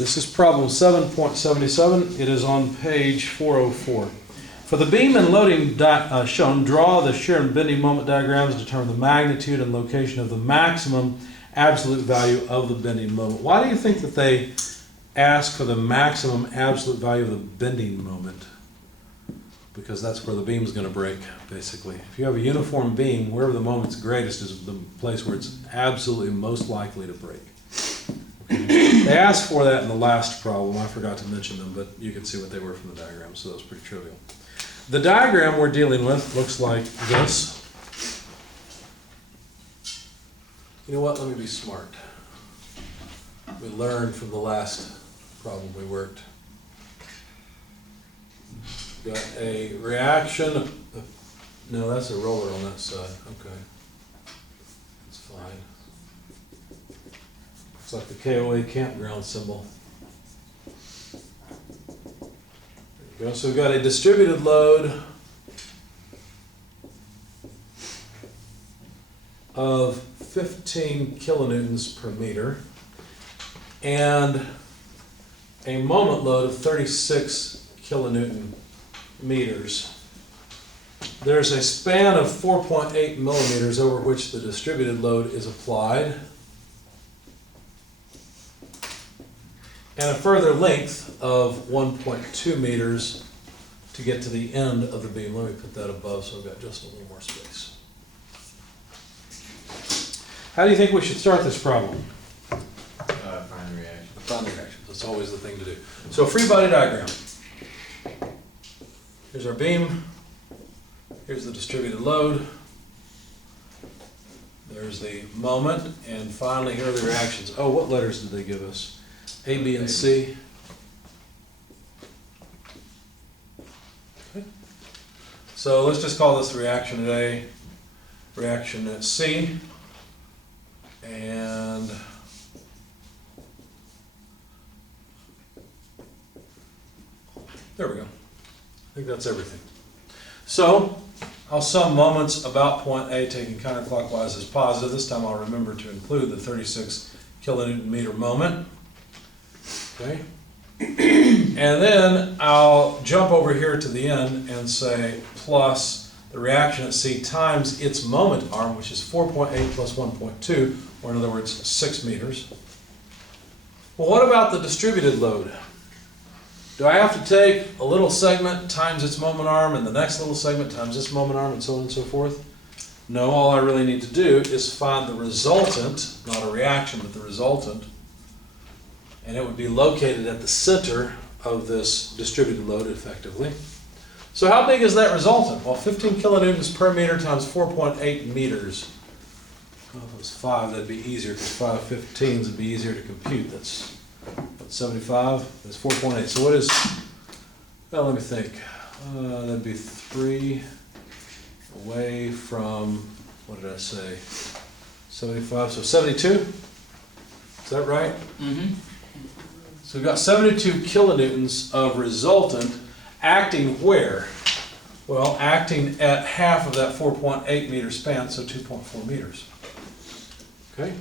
This is problem 7.77. It is on page 404. For the beam and loading shown, draw the shear and bending moment diagrams, determine the magnitude and location of the maximum absolute value of the bending moment. Why do you think that they ask for the maximum absolute value of the bending moment? Because that's where the beam is going to break, basically. If you have a uniform beam, wherever the moment's greatest is the place where it's absolutely most likely to break. Okay. They asked for that in the last problem. I forgot to mention them, but you can see what they were from the diagram, so that was pretty trivial. The diagram we're dealing with looks like this. You know what? Let me be smart. We learned from the last problem we worked. Got a reaction. No, that's a roller on that side. Okay. That's fine. Looks like the KOA campground symbol. There you go. So we've got a distributed load of 15 kilonewtons per meter and a moment load of 36 kilonewton meters. There's a span of 4.8 millimeters over which the distributed load is applied, and a further length of 1.2 meters to get to the end of the beam. Let me put that above so I've got just a little more space. How do you think we should start this problem? Find the reaction. Find the reactions. That's always the thing to do. So free body diagram. Here's our beam. Here's the distributed load. There's the moment. And finally, here are the reactions. Oh, what letters did they give us? A, B, and C. Okay. So let's just call this reaction at A, reaction at C, and there we go. I think that's everything. So I'll sum moments about point A taking counterclockwise as positive. This time I'll remember to include the 36 kilonewton meter moment. Okay. And then I'll jump over here to the end and say plus the reaction at C times its moment arm, which is 4.8 plus 1.2, or in other words, 6 meters. Well, what about the distributed load? Do I have to take a little segment times its moment arm and the next little segment times this moment arm and so on and so forth? No, all I really need to do is find the resultant, not a reaction, but the resultant, and it would be located at the center of this distributed load effectively. So how big is that resultant? Well, 15 kilonewtons per meter times 4.8 meters. Well, if it was 5, that'd be easier, because 5 15s would be easier to compute. That's what, 75? That's 4.8. So what is, well, let me think. That'd be 3 away from, what did I say? 75, so 72? Is that right? Mm-hmm. So we've got 72 kilonewtons of resultant acting where? Well, acting at half of that 4.8 meter span, so 2.4 meters. Okay?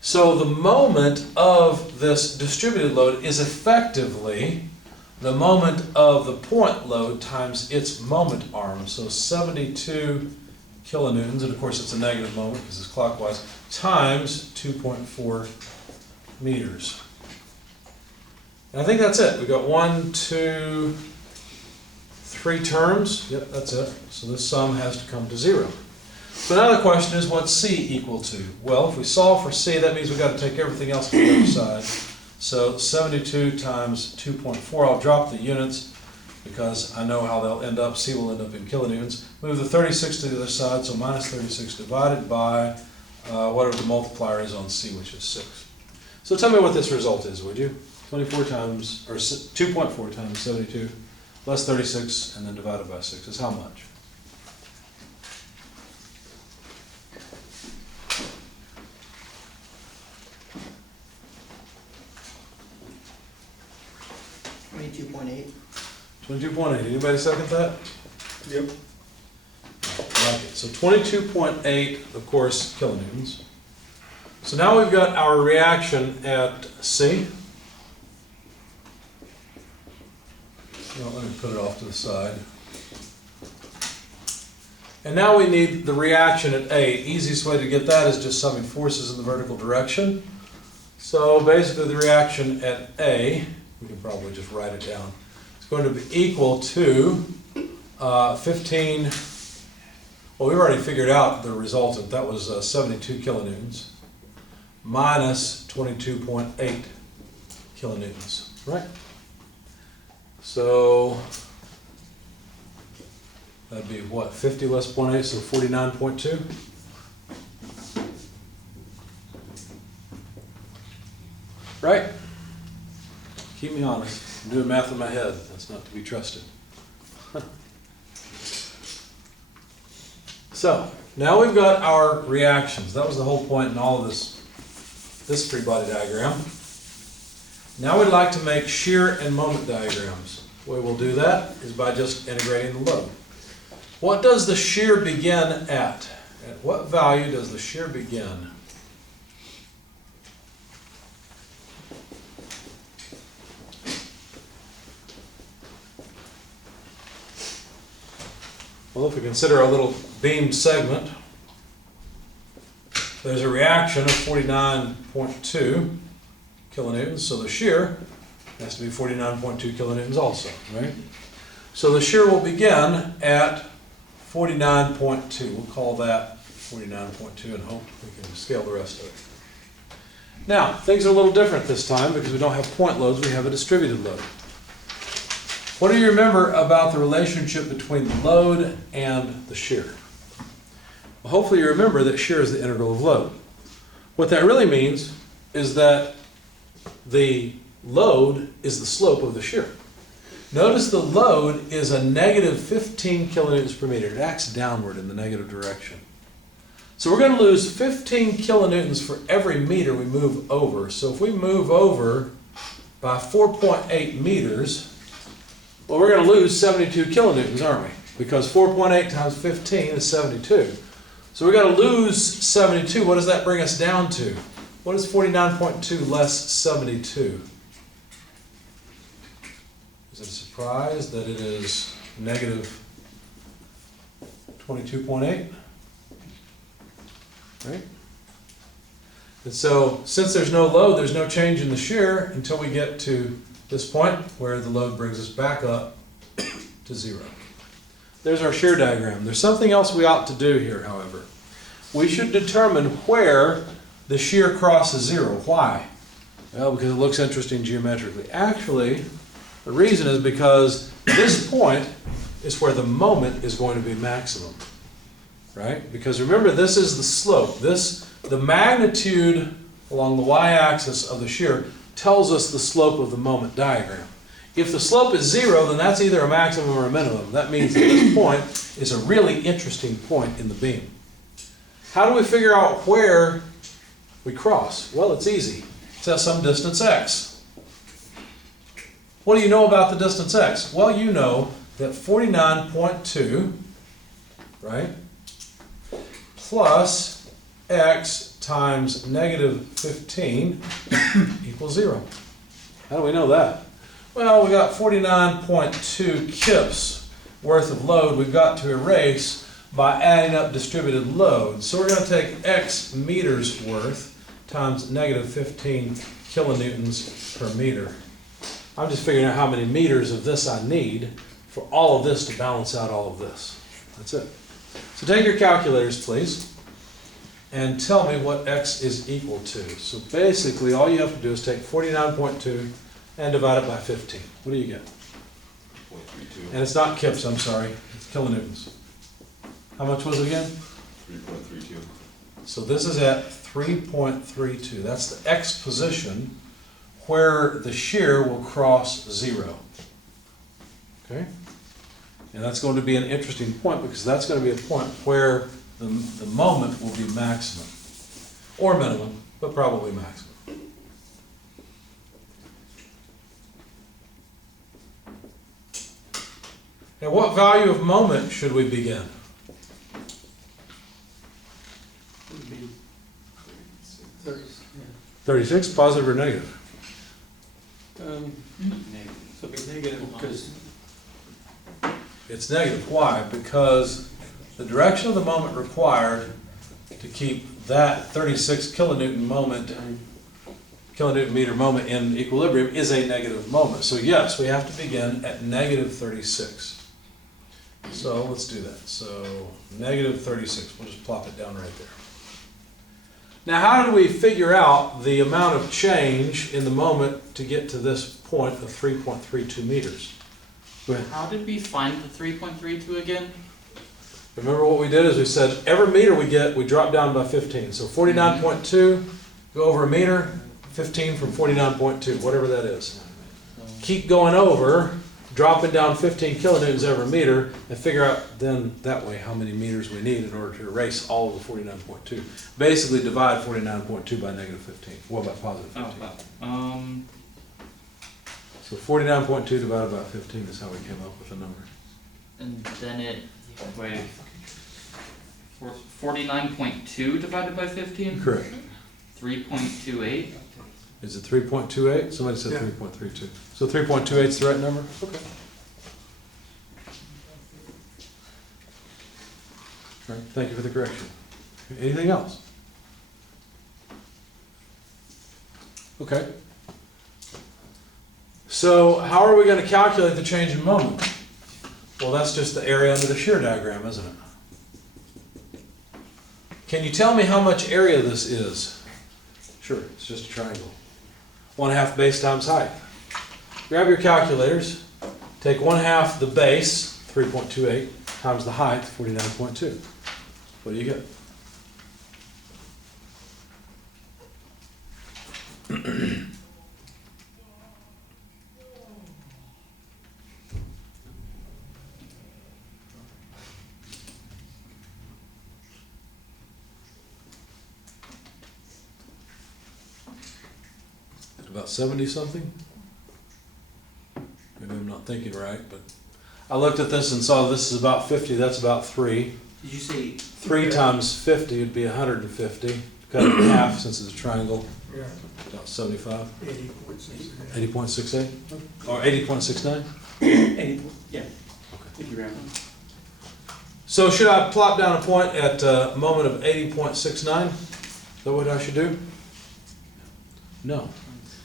So the moment of this distributed load is effectively the moment of the point load times its moment arm. So 72 kilonewtons, and of course it's a negative moment because it's clockwise, times 2.4 meters. And I think that's it. We've got 1, 2, 3 terms. Yep, that's it. So this sum has to come to 0. So now the question is, what's C equal to? Well, if we solve for C, that means we've got to take everything else to the other side. So 72 times 2.4, I'll drop the units because I know how they'll end up. C will end up in kilonewtons. Move the 36 to the other side, so minus 36 divided by whatever the multiplier is on C, which is 6. So tell me what this result is, would you? 24 times, or 2.4 times 72, less 36, and then divided by 6 is how much? $22.8. 22.8. Anybody second that? Yep. I like it. So 22.8, of course, kilonewtons. So now we've got our reaction at C. Well, let me put it off to the side. And now we need the reaction at A. Easiest way to get that is just summing forces in the vertical direction. So basically the reaction at A, we can probably just write it down, it's going to be equal to 15, well, we've already figured out the resultant. That was 72 kilonewtons minus 22.8 kilonewtons, right? So that'd be what, 50 less 0.8, so 49.2? Right? Keep me honest. I'm doing math in my head. That's not to be trusted. So, now we've got our reactions. That was the whole point in all of this free body diagram. Now we'd like to make shear and moment diagrams. The way we'll do that is by just integrating the load. What does the shear begin at? At what value does the shear begin? Well, if we consider our little beam segment, there's a reaction of 49.2 kilonewtons, so the shear has to be 49.2 kilonewtons also, right? So the shear will begin at 49.2. We'll call that 49.2 and hope we can scale the rest of it. Now, things are a little different this time because we don't have point loads, we have a distributed load. What do you remember about the relationship between the load and the shear? Well, hopefully you remember that shear is the integral of load. What that really means is that the load is the slope of the shear. Notice the load is a negative 15 kilonewtons per meter. It acts downward in the negative direction. So we're going to lose 15 kilonewtons for every meter we move over. So if we move over by 4.8 meters, well, we're going to lose 72 kilonewtons, aren't we? Because 4.8 times 15 is 72. So we're going to lose 72. What does that bring us down to? What is 49.2 less 72? Is it a surprise that it is negative 22.8? Right? And so, since there's no load, there's no change in the shear until we get to this point where the load brings us back up to 0. There's our shear diagram. There's something else we ought to do here, however. We should determine where the shear crosses 0. Why? Well, because it looks interesting geometrically. Actually, the reason is because this point is where the moment is going to be maximum. Right? Because remember, this is the slope. The magnitude along the y-axis of the shear tells us the slope of the moment diagram. If the slope is 0, then that's either a maximum or a minimum. That means that this point is a really interesting point in the beam. How do we figure out where we cross? Well, it's easy. It's at some distance x. What do you know about the distance x? Well, you know that 49.2, right, plus x times negative 15 equals 0. How do we know that? Well, we got 49.2 kips worth of load we've got to erase by adding up distributed load. So we're going to take x meters worth times negative 15 kilonewtons per meter. I'm just figuring out how many meters of this I need for all of this to balance out all of this. That's it. So take your calculators, please, and tell me what x is equal to. So basically, all you have to do is take 49.2 and divide it by 15. What do you get? 0.32. And it's not kips, I'm sorry. It's kilonewtons. How much was it again? 3.32. So this is at 3.32. That's the x position where the shear will cross 0. Okay? And that's going to be an interesting point because that's going to be a point where the moment will be maximum. Or minimum, but probably maximum. At what value of moment should we begin? Would be 30, 36, positive or negative? So it'd be negative because It's negative. Why? Because the direction of the moment required to keep that 36 kilonewton meter moment in equilibrium is a negative moment. So yes, we have to begin at negative 36. So let's do that. So negative 36, we'll just plop it down right there. Now how do we figure out the amount of change in the moment to get to this point of 3.32 meters? Go ahead. How did we find the 3.32 again? Remember what we did is we said every meter we get, we drop down by 15. So 49.2, go over a meter, 15 from 49.2, whatever that is. Keep going over, dropping down 15 kilonewtons every meter, and figure out then that way how many meters we need in order to erase all of the 49.2. Basically divide 49.2 by negative 15. What about positive 15? Oh, So 49.2 divided by 15 is how we came up with the number. and then wait, 49.2 divided by 15? Correct. 3.28? Is it 3.28? Somebody said Yeah. 3.32. So 3.28 is the right number? Okay. All right, thank you for the correction. Anything else? Okay. So how are we going to calculate the change in moment? Well, that's just the area under the shear diagram, isn't it? Can you tell me how much area this is? Sure, it's just a triangle. 1/2 base times height. Grab your calculators, take 1/2 the base, 3.28, times the height, 49.2. What do you get? About 70 something? Maybe I'm not thinking right, but I looked at this and saw this is about 50, that's about 3. Did you say? 3 times 50 would be 150. Cut it in half since it's a triangle, Yeah, about 75. 80.6. 80.68? Or 80.69? 80, yeah. Okay. If you round. So should I plop down a point at a moment of 80.69? Is that what I should do? No.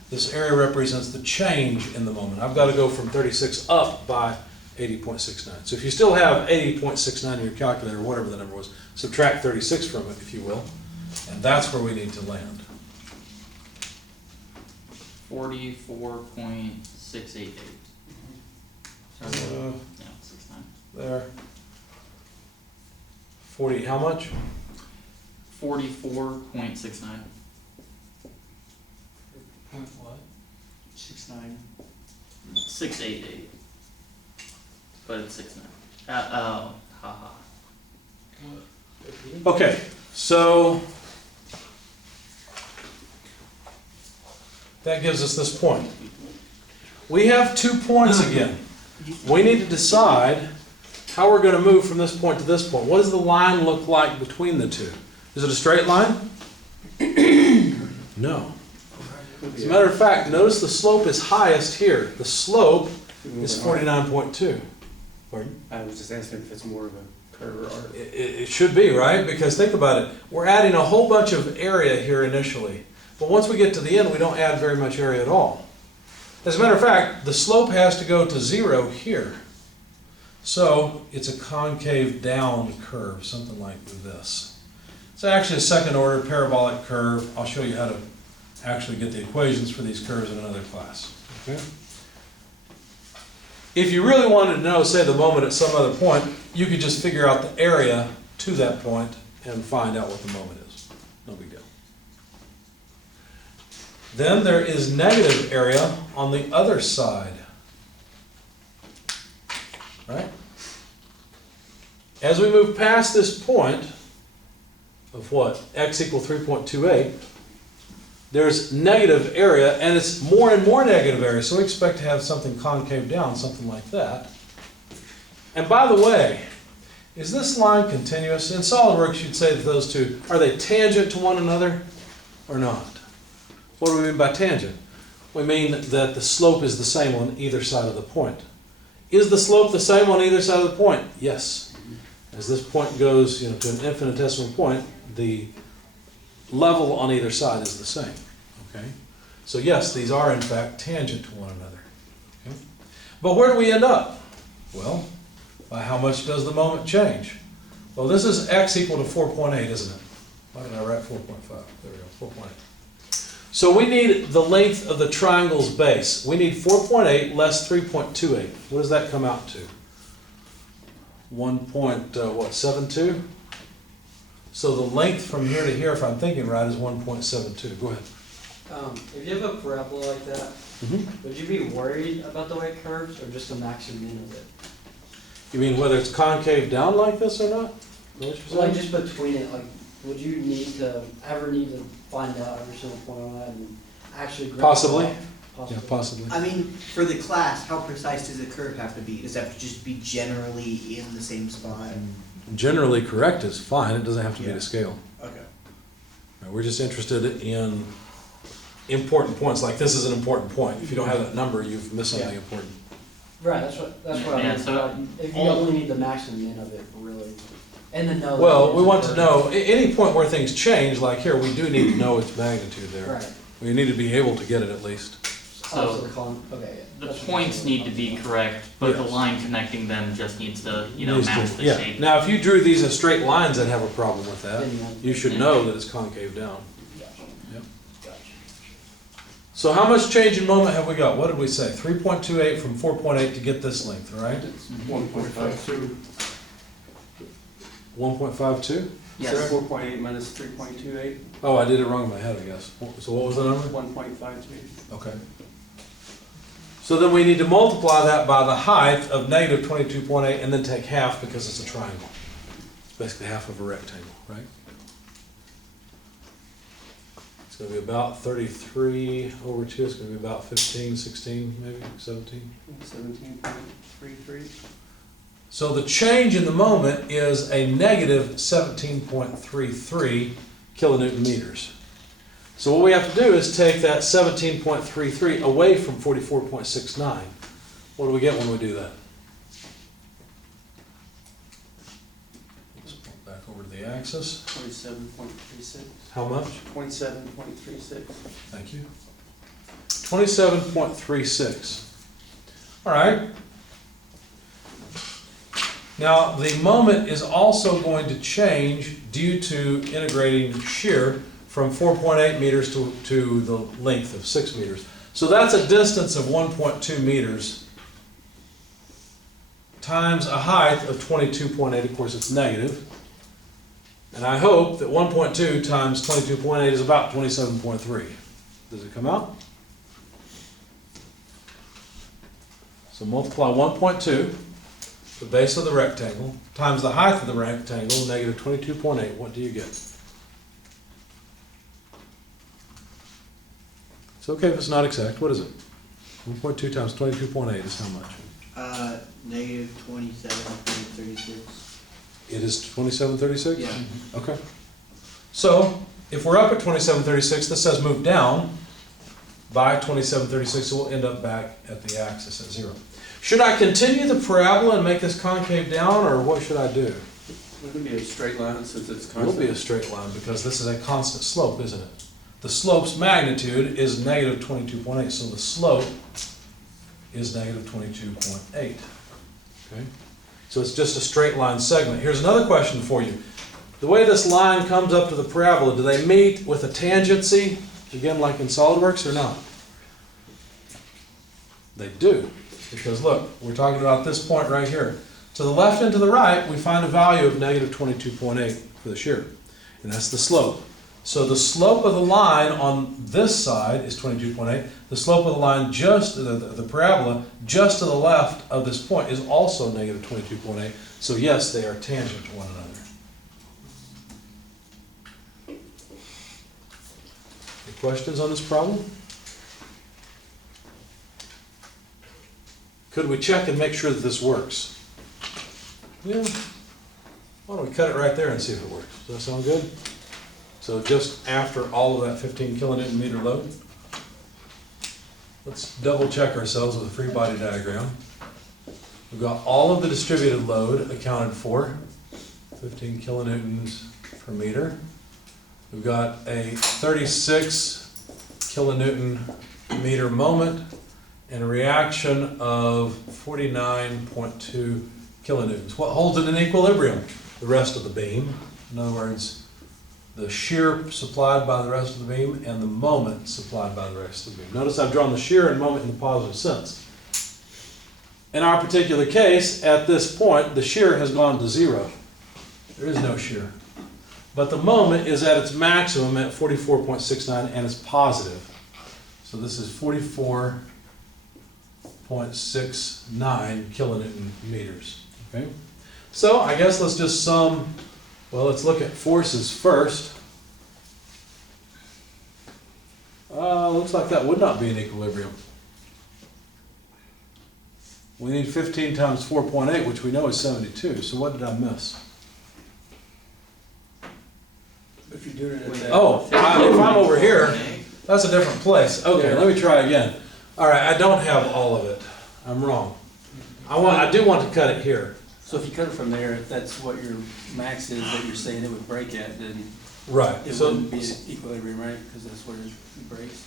This area represents the change in the moment. I've got to go from 36 up by 80.69. So if you still have 80.69 in your calculator, whatever the number was, subtract 36 from it, if you will, and that's where we need to land. 44.688. Sorry. Yeah, 69. There. 40, how much? 44.69. What? 6.9. 688. But it's 69. Oh, haha. Okay, so that gives us this point. We have 2 points again. We need to decide how we're going to move from this point to this point. What does the line look like between the two? Is it a straight line? No. As a matter of fact, notice the slope is highest here. The slope is 49.2. Pardon? I was just asking if it's more of a curve or arc. It should be, right? Because think about it. We're adding a whole bunch of area here initially. But once we get to the end, we don't add very much area at all. As a matter of fact, the slope has to go to 0 here. So it's a concave down curve, something like this. It's actually a second order parabolic curve. I'll show you how to actually get the equations for these curves in another class. Okay? If you really wanted to know, say, the moment at some other point, you could just figure out the area to that point and find out what the moment is. No big deal. Then there is negative area on the other side. Right? As we move past this point of what? X equal 3.28, there's negative area, and it's more and more negative area, so we expect to have something concave down, something like that. And by the way, is this line continuous? In SolidWorks, you'd say that those two, are they tangent to one another or not? What do we mean by tangent? We mean that the slope is the same on either side of the point. Is the slope the same on either side of the point? Yes. As this point goes, to an infinitesimal point, the level on either side is the same. Okay? So yes, these are in fact tangent to one another. Okay? But where do we end up? Well, by how much does the moment change? Well, this is x equal to 4.8, isn't it? Why did I write 4.5? There we go, 4.8. So we need the length of the triangle's base. We need 4.8 less 3.28. What does that come out to? 1.72? So the length from here to here, if I'm thinking right, is 1.72. Go ahead. If you have a parabola like that, would you be worried about the way it curves or just the max and min of it? You mean whether it's concave down like this or not? Is that what you're Like saying? just between it, like, would you ever need to find out every single point on that and actually graph it Possibly. out? Yeah, possibly. I mean, for the class, how precise does a curve have to be? Does that have to just be generally in the same spot? Generally correct is fine. It doesn't have to be Yeah. to scale. Okay. We're just interested in important points, like this is an important point. If you don't have that number, you've missed something Yeah. important. Right, that's what I Yeah, mean, so like, if you only need the max and min of it, really, and then know. that Well, it's we a want to curve. know, any point where things change, like here, we do need to know its magnitude there. Right. We need to be able to get it at least. Also, So, the okay, yeah. the That's what points I'm need to be correct, but the Yes. line connecting them just needs to, Needs to- match the yeah. shape. Now, if you drew these as straight lines, I'd have a problem with that. Then You should know that it's concave down. Gotcha. Yep. Gotcha. So how much change in moment have we got? What did we say? 3.28 from 4.8 to get this length, right? 1.52. 1.52? Yes. 4.8 minus 3.28, Oh, I did it wrong in my head, I guess. So what was the number? 1.52. Okay. So then we need to multiply that by the height of negative 22.8 and then take half because it's a triangle. It's basically half of a rectangle, right? It's going to be about 33 over 2. It's going to be about 15, 16, maybe 17. 17.33. So the change in the moment is a negative 17.33 kilonewton meters. So what we have to do is take that 17.33 away from 44.69. What do we get when we do that? Let's put back over to the axis. 27.36. How much? 27.36. Thank you. 27.36. All right. Now, the moment is also going to change due to integrating shear from 4.8 meters to the length of 6 meters. So that's a distance of 1.2 meters times a height of 22.8. Of course, it's negative. And I hope that 1.2 times 22.8 is about 27.3. Does it come out? So multiply 1.2, the base of the rectangle, times the height of the rectangle, negative 22.8. What do you get? It's okay if it's not exact. What is it? 1.2 times 22.8 is how much? Negative 27.36. It is 27.36? Yeah. Okay. So, if we're up at 27.36, this says move down by 27.36, so we'll end up back at the axis at 0. Should I continue the parabola and make this concave down, or what should I do? It would be a straight line since it's It will constant. be a straight line because this is a constant slope, isn't it? The slope's magnitude is negative 22.8, so the slope is negative 22.8. Okay? So it's just a straight line segment. Here's another question for you. The way this line comes up to the parabola, do they meet with a tangency, again like in SolidWorks, or not? They do, because look, we're talking about this point right here. To the left and to the right, we find a value of negative 22.8 for the shear, and that's the slope. So the slope of the line on this side is 22.8. The slope of the line just, the parabola, just to the left of this point is also negative 22.8. So yes, they are tangent to one another. Any questions on this problem? Could we check and make sure that this works? Yeah. Why don't we cut it right there and see if it works? Does that sound good? So just after all of that 15 kilonewton meter load, let's double check ourselves with a free body diagram. We've got all of the distributed load accounted for, 15 kilonewtons per meter. We've got a 36 kilonewton meter moment and a reaction of 49.2 kilonewtons. What holds it in equilibrium? The rest of the beam. In other words, the shear supplied by the rest of the beam and the moment supplied by the rest of the beam. Notice I've drawn the shear and moment in the positive sense. In our particular case, at this point, the shear has gone to 0. There is no shear. But the moment is at its maximum at 44.69 and it's positive. So this is 44.69 kilonewton meters. Okay? So I guess let's just sum, well, let's look at forces first. Looks like that would not be in equilibrium. We need 15 times 4.8, which we know is 72. So what did I miss? If you're doing it at that. Oh, if I'm over here, that's a different place. Okay, let me try again. All right, I don't have all of it. I'm wrong. I do want to cut it here. So if you cut it from there, if that's what your max is that you're saying it would break at, then Right. it So wouldn't be equilibrium, right? Because that's where it breaks.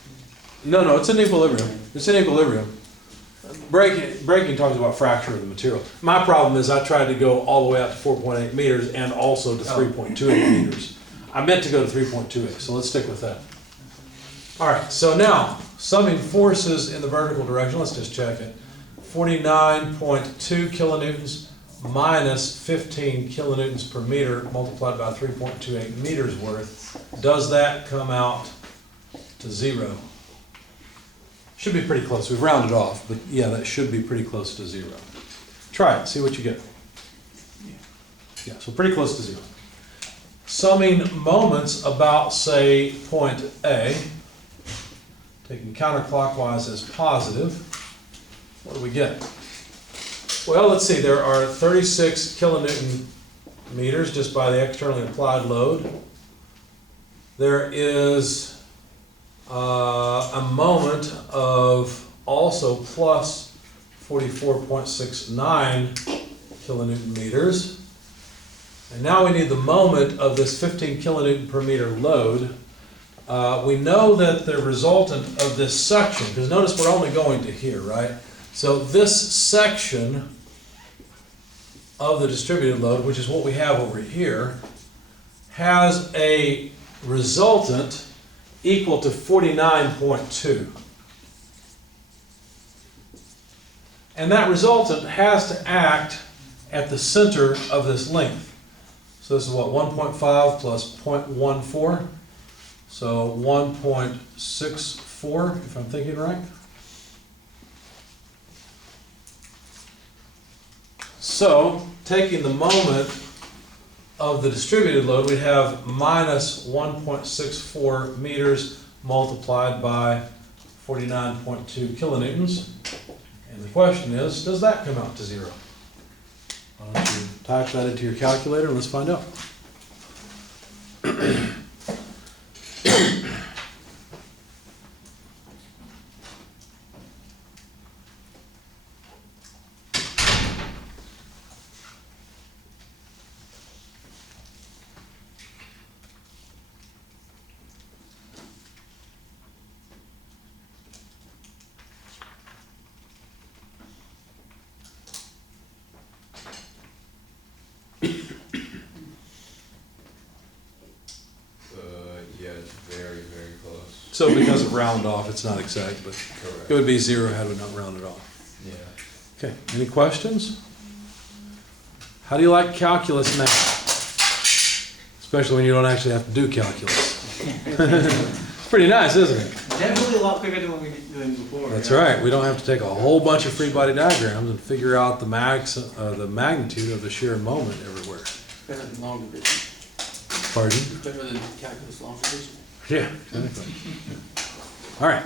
no, it's in equilibrium. It's in equilibrium. Breaking talks about fracture of the material. My problem is I tried to go all the way out to 4.8 meters and also to 3.28 meters. I meant to go to 3.28, so let's stick with that. All right, so now, summing forces in the vertical direction, let's just check it. 49.2 kilonewtons minus 15 kilonewtons per meter multiplied by 3.28 meters worth. Does that come out to 0? Should be pretty close. We've rounded off, but yeah, that should be pretty close to 0. Try it, see what you get. Yeah, so pretty close to 0. Summing moments about, say, point A, taking counterclockwise as positive, what do we get? Well, let's see, there are 36 kilonewton meters just by the externally applied load. There is a moment of also plus 44.69 kilonewton meters. And now we need the moment of this 15 kilonewton per meter load. We know that the resultant of this section, because notice we're only going to here, right? So this section of the distributed load, which is what we have over here, has a resultant equal to 49.2. And that resultant has to act at the center of this length. So this is what, 1.5 plus 0.14? So 1.64, if I'm thinking right. So, taking the moment of the distributed load, we have minus 1.64 meters multiplied by 49.2 kilonewtons. And the question is, does that come out to 0? Why don't you type that into your calculator and let's find out. Yeah, it's very, very close. So because of round off, it's not exact, but Correct. it would be 0 had we not rounded off. Yeah. Okay, any questions? How do you like calculus now? Especially when you don't actually have to do calculus. It's pretty nice, isn't it? Definitely a lot quicker than what we were doing before. That's yeah. right. We don't have to take a whole bunch of free body diagrams and figure out the magnitude of the shear moment everywhere. Better than long division. Pardon? Better than calculus long division. Yeah, exactly. All right.